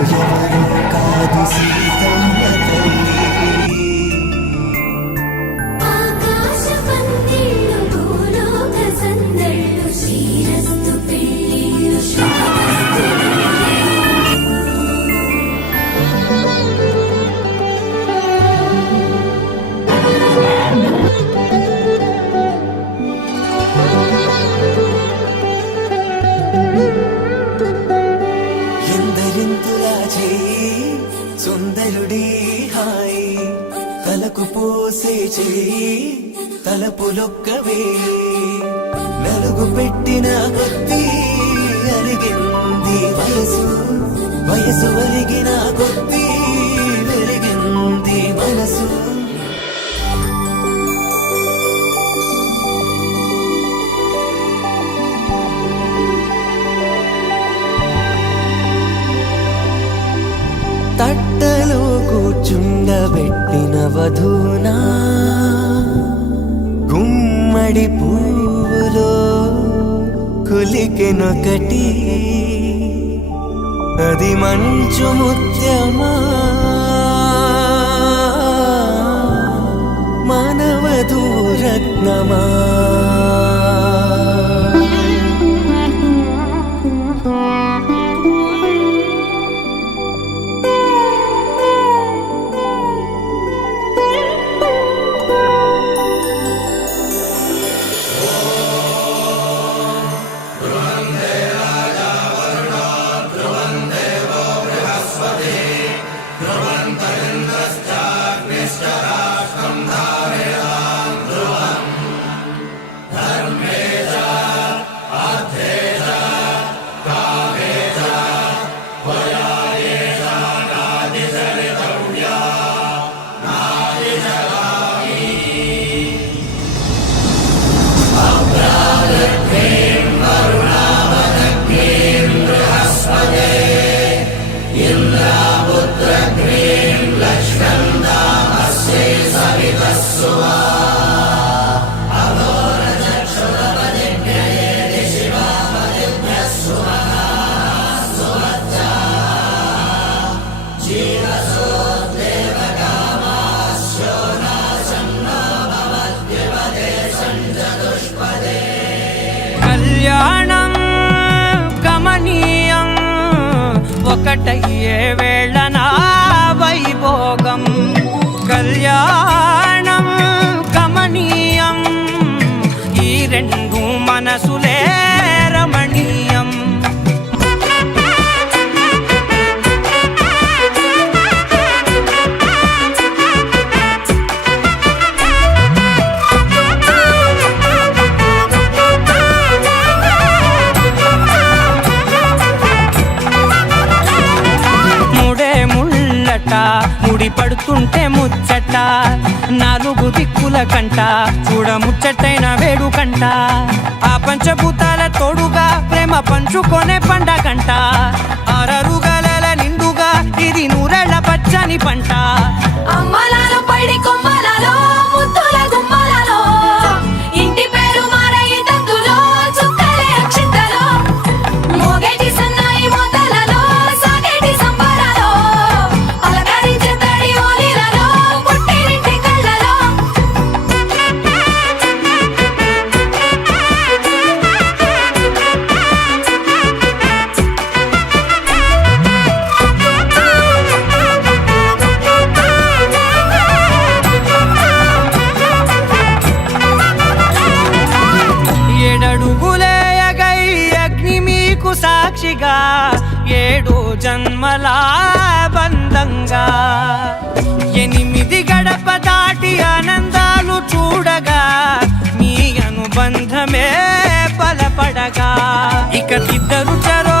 ఎవరో కాదు సీతమ్మ తల్లి. ఆకాశ పందిళ్ళు భూలోక సందళ్ళు శ్రీరస్తు పెళ్ళిళ్ళు శ్రీరస్తు. ఎందరింతులా చేయి సుందరుడి హాయి తలకు పోసే చేయి తలపులొక్కవే నలుగు పెట్టిన కొద్దీ అలిగింది వయసు వయసు అలిగిన కొద్దీ వెలిగింది మనసు. తట్టలో కూర్చుండబెట్టిన వధూనా గుమ్మడి పువ్వులో కులికెనొకటి అది మంచు ముత్యమా మానవధూ రత్నమా. కళ్యాణం కమనీయం ఒకటయ్యే వేళ నా వైభోగం. కళ్యాణం కమనీయం ఈ రెండు మనసులే రమణీయం. ముడి పడుతుంటే ముచ్చట నాలుగు దిక్కుల కంట చూడ ముచ్చటైన వేడుకంట ఆ పంచభూతాల తోడుగా ప్రేమ పంచుకొనే పండగంట. ఆరరుగల నిండుగా ఇది నూరెళ్ళ పచ్చని పంట. అమ్మలాలో పడి కొమ్మలలో ముద్దుల గుమ్మలలో ఇంటి పేరు మారయి తందులో చుక్కలే అక్షింతలో మోగేటి సన్నాయి మోతలలో సాగేటి సంబరాలో అలకరించే తడి ఓలిలలో పుట్టినింటి కళ్ళలో. ఏడడుగులేయగై అగ్ని మీకు సాక్షిగా ఏడు జన్మల బంధంగా 8 గడప దాటి ఆనందాలు చూడగా మీ అనుబంధమే బలపడగా ఇక ఇద్దరు చరో